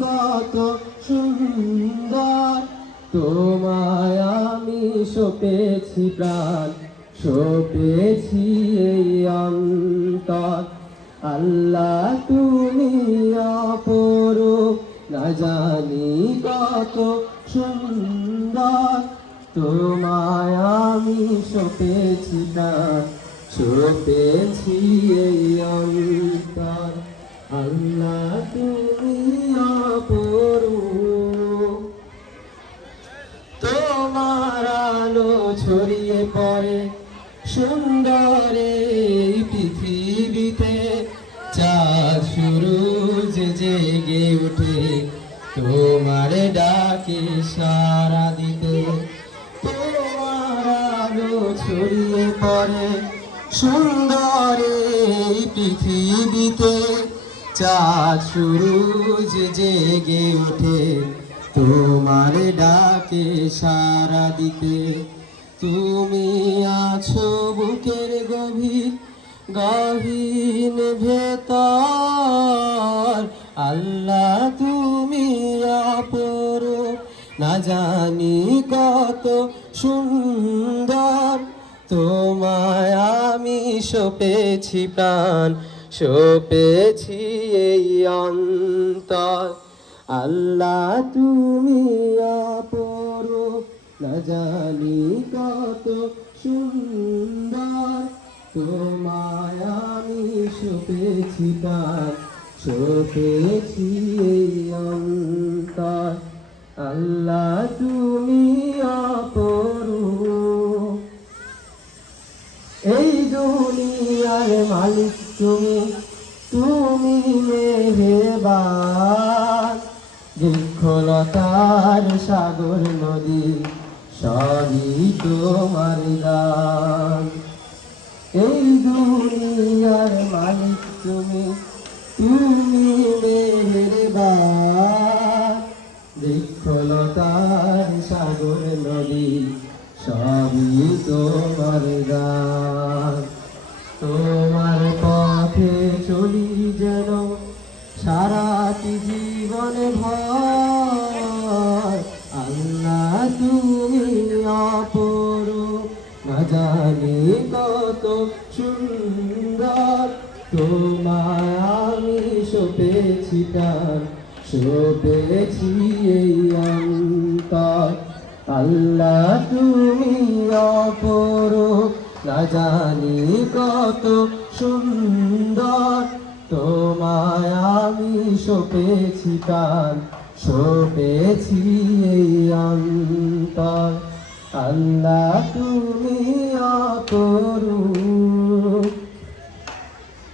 কত সুন্দর তোমায় আমি সপেছি প্রাণ, সপেছি এই অন্তর। আল্লাহ তুমি অপরূপ, না জানি কত সুন্দর তোমায় আমি সপেছি প্রাণ, সপেছি এই অন্তর। আল্লাহ তুমি অপরূপ, তোমার আলো ছড়িয়ে পড়ে সুন্দর এই পৃথিবীতে। চাঁদ সূরজ জেগে ওঠে তোমার ডাকে সাড়া দিতে। তোমার আলো ছড়িয়ে পড়ে সুন্দর এই পৃথিবীতে। চাঁদ সূরজ জেগে ওঠে তোমার ডাকে সাড়া দিতে। তুমি আছো বুকের গভীর গহীন ভেতর। আল্লাহ তুমি অপরূপ, না জানি কত সুন্দর তোমায় আমি সপেছি প্রাণ, সপেছি এই অন্তর। আল্লাহ তুমি অপরূপ, না জানি কত সুন্দর তোমায় আমি সপেছি প্রাণ, সপেছি এই অন্তর। আল্লাহ তুমি অপরূপ, এই দুনিয়ার মালিক তুমি, তুমি মেহেরবান। বৃক্ষলতার সাগর নদী সবই তোমার দান। এই দুনিয়ার মালিক তুমি, তুমি মেহেরবান। বৃক্ষলতার সাগর নদী সবই তোমার দান। তোমার পথে চলি যেন সারাটি জীবন ভর। আল্লাহ তুমি অপরূপ, না জানি কত সুন্দর তোমায় আমি সপেছি প্রাণ, সপেছি এই অন্তর। আল্লাহ তুমি অপরূপ, না জানি কত সুন্দর তোমায় আমি সপেছি প্রাণ, সপেছি এই অন্তর। আল্লাহ তুমি অপরূপ।